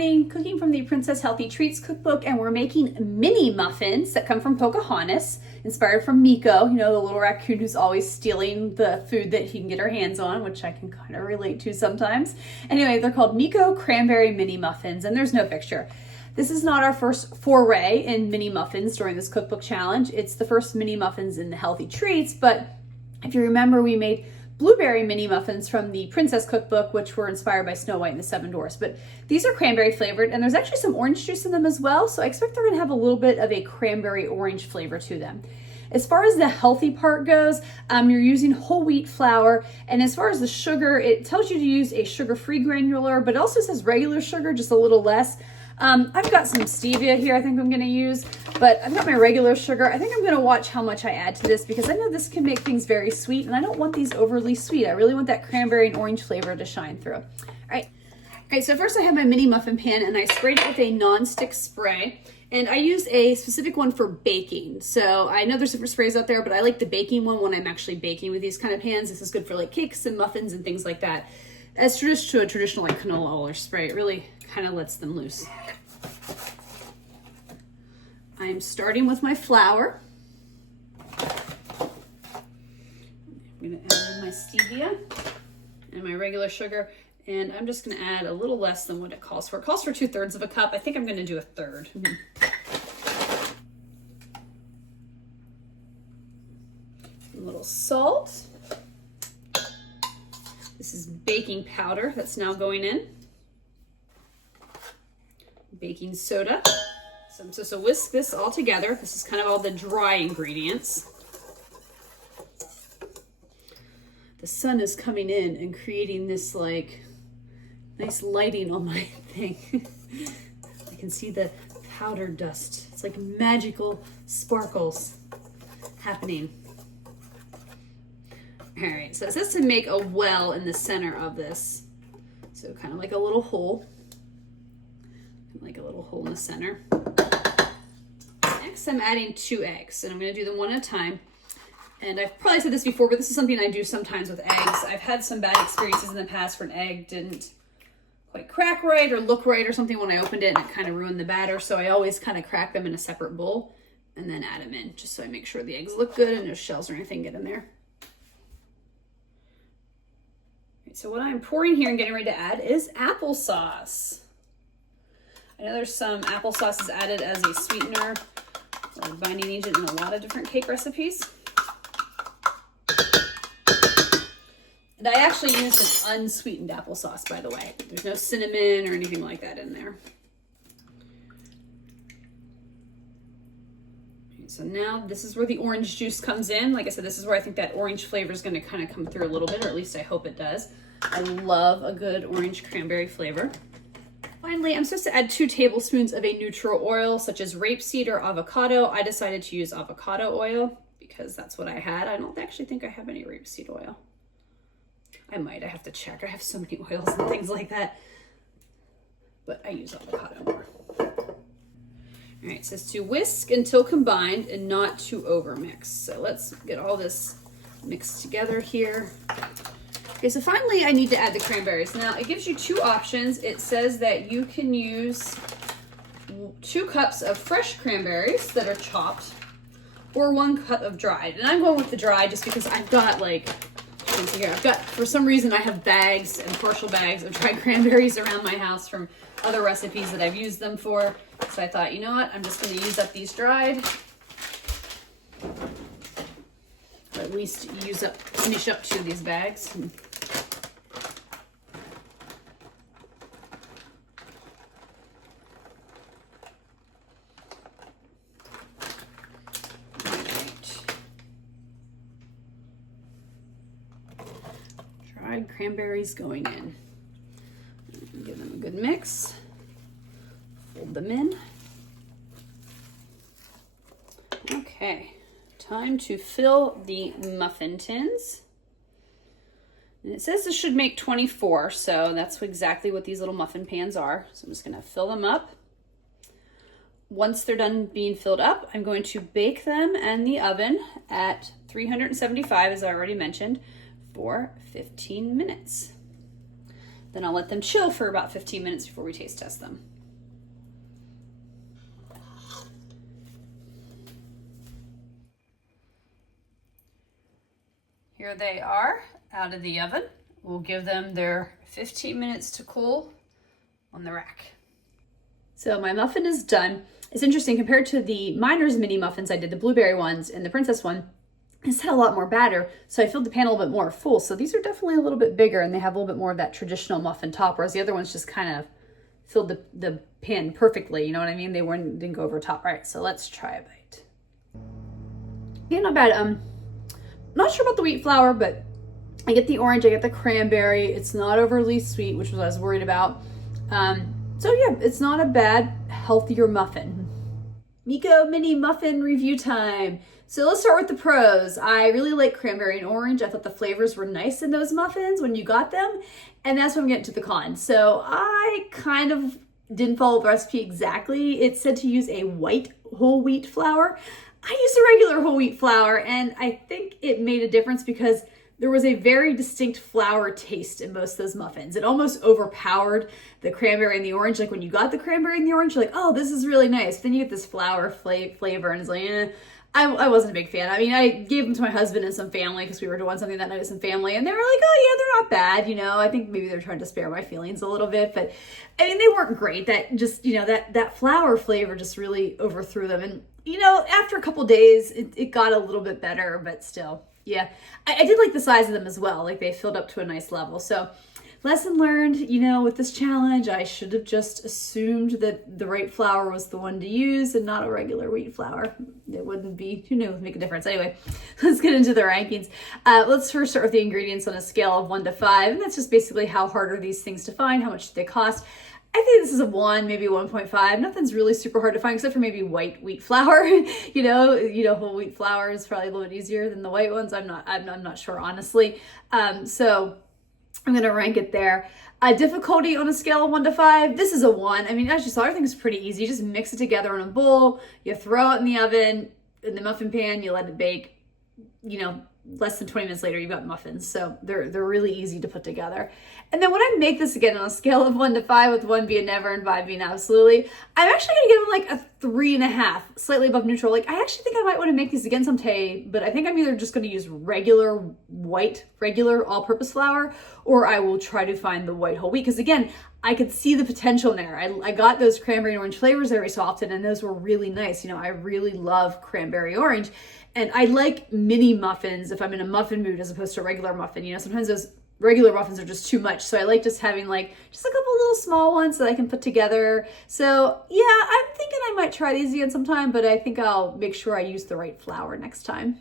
morning, cooking from the Princess Healthy Treats cookbook, and we're making mini muffins that come from Pocahontas, inspired from Meeko, you know, the little raccoon who's always stealing the food that he can get her hands on, which I can kind of relate to sometimes. Anyway, they're called Meeko Cranberry Mini Muffins, and there's no picture. This is not our first foray in mini muffins during this cookbook challenge. It's the first mini muffins in the Healthy Treats, but if you remember, we made blueberry mini muffins from the Princess Cookbook, which were inspired by Snow White and the Seven Dwarfs. But these are cranberry flavored, and there's actually some orange juice in them as well, so I expect they're gonna have a little bit of a cranberry orange flavor to them. As far as the healthy part goes, you're using whole wheat flour, and as far as the sugar, it tells you to use a sugar-free granular, but it also says regular sugar, just a little less. I've got some stevia here I think I'm gonna use, but I've got my regular sugar. I think I'm gonna watch how much I add to this because I know this can make things very sweet and I don't want these overly sweet. I really want that cranberry and orange flavor to shine through. All right, so first I have my mini muffin pan and I sprayed it with a non-stick spray. And I use a specific one for baking. So I know there's different sprays out there, but I like the baking one when I'm actually baking with these kind of pans. This is good for like cakes and muffins and things like that. As to a traditional like canola oil or spray, it really kind of lets them loose. I'm starting with my flour. I'm gonna add in my stevia and my regular sugar, and I'm just gonna add a little less than what it calls for. It calls for 2/3 of a cup. I think I'm gonna do a third. A little salt. This is baking powder that's now going in. Baking soda. So I'm supposed to whisk this all together. This is kind of all the dry ingredients. The sun is coming in and creating this like nice lighting on my thing. I can see the powder dust. It's like magical sparkles happening. All right, so it says to make a well in the center of this. So kind of like a little hole. Like a little hole in the center. Next, I'm adding 2 eggs, and I'm gonna do them one at a time. And I've probably said this before, but this is something I do sometimes with eggs. I've had some bad experiences in the past where an egg didn't quite crack right or look right or something when I opened it, and it kind of ruined the batter. So I always kind of crack them in a separate bowl and then add them in, just so I make sure the eggs look good and no shells or anything get in there. Right, so what I'm pouring here and getting ready to add is applesauce. I know there's some applesauce is added as a sweetener or binding agent in a lot of different cake recipes. And I actually used an unsweetened applesauce, by the way. There's no cinnamon or anything like that in there. Okay, so now this is where the orange juice comes in. Like I said, this is where I think that orange flavor is going to kind of come through a little bit, or at least I hope it does. I love a good orange cranberry flavor. Finally, I'm supposed to add 2 tablespoons of a neutral oil, such as rapeseed or avocado. I decided to use avocado oil because that's what I had. I don't actually think I have any rapeseed oil. I might, I have to check. I have so many oils and things like that, but I use avocado more. All right, it says to whisk until combined and not to overmix. So let's get all this mixed together here. Okay, so finally I need to add the cranberries. Now it gives you 2 options. It says that you can use 2 cups of fresh cranberries that are chopped or 1 cup of dried. And I'm going with the dried just because I've got like, you can see here, for some reason I have bags and partial bags of dried cranberries around my house from other recipes that I've used them for. So I thought, you know what, I'm just gonna use up these dried. Or at least finish up 2 of these bags. Dried cranberries going in. Give them a good mix. Fold them in. Okay, time to fill the muffin tins. And it says this should make 24, so that's exactly what these little muffin pans are. So I'm just gonna fill them up. Once they're done being filled up, I'm going to bake them in the oven at 375, as I already mentioned, for 15 minutes. Then I'll let them chill for about 15 minutes before we taste test them. Here they are out of the oven. We'll give them their 15 minutes to cool on the rack. So my muffin is done. It's interesting, compared to the Miner's Mini Muffins I did, the blueberry ones and the Princess one, this had a lot more batter, so I filled the pan a little bit more full. So these are definitely a little bit bigger, and they have a little bit more of that traditional muffin top, whereas the other ones just kind of filled the pan perfectly, you know what I mean? They didn't go over top. All right, so let's try a bite. Yeah, not bad. Not sure about the wheat flour, but I get the orange, I get the cranberry. It's not overly sweet, which was what I was worried about. So yeah, it's not a bad, healthier muffin. Meeko Mini Muffin review time. So let's start with the pros. I really like cranberry and orange. I thought the flavors were nice in those muffins when you got them. And that's when I'm getting to the cons. So I kind of didn't follow the recipe exactly. It said to use a white whole wheat flour. I used a regular whole wheat flour, and I think it made a difference because there was a very distinct flour taste in most of those muffins. It almost overpowered the cranberry and the orange. Like when you got the cranberry and the orange, you're like, oh, this is really nice. Then you get this flour flavor, and it's like, I wasn't a big fan. I mean, I gave them to my husband and some family because we were doing something that night with some family, and they were like, oh yeah, they're not bad, you know. I think maybe they're trying to spare my feelings a little bit, but I mean, they weren't great. That just, you know, that flour flavor just really overthrew them. And, you know, after a couple days, it got a little bit better, but still, yeah. I did like the size of them as well. Like they filled up to a nice level. So lesson learned, you know, with this challenge, I should have just assumed that the right flour was the one to use and not a regular wheat flour. It wouldn't be, you know, make a difference. Anyway, let's get into the rankings. Let's first start with the ingredients on a scale of 1 to 5. And that's just basically how hard are these things to find, how much do they cost. I think this is a 1, maybe 1.5. Nothing's really super hard to find except for maybe white wheat flour. you know, whole wheat flour is probably a little bit easier than the white ones. I'm not sure, honestly. So I'm gonna rank it there. Difficulty on a scale of 1 to 5. This is a 1. I mean, as you saw, everything's pretty easy. You just mix it together in a bowl. You throw it in the oven, in the muffin pan. You let it bake. You know, less than 20 minutes later, you've got muffins. So they're really easy to put together. And then when I make this again on a scale of 1 to 5, with 1 being never and 5 being absolutely, I'm actually gonna give them like a 3.5, slightly above neutral. Like I actually think I might want to make these again someday, but I think I'm either just gonna use regular all-purpose flour, or I will try to find the white whole wheat. Because again, I could see the potential in there. I got those cranberry and orange flavors every so often, and those were really nice. You know, I really love cranberry orange. And I like mini muffins if I'm in a muffin mood as opposed to a regular muffin. You know, sometimes those regular muffins are just too much. So I like just having like just a couple little small ones that I can put together. So yeah, I'm thinking I might try these again sometime, but I think I'll make sure I use the right flour next time.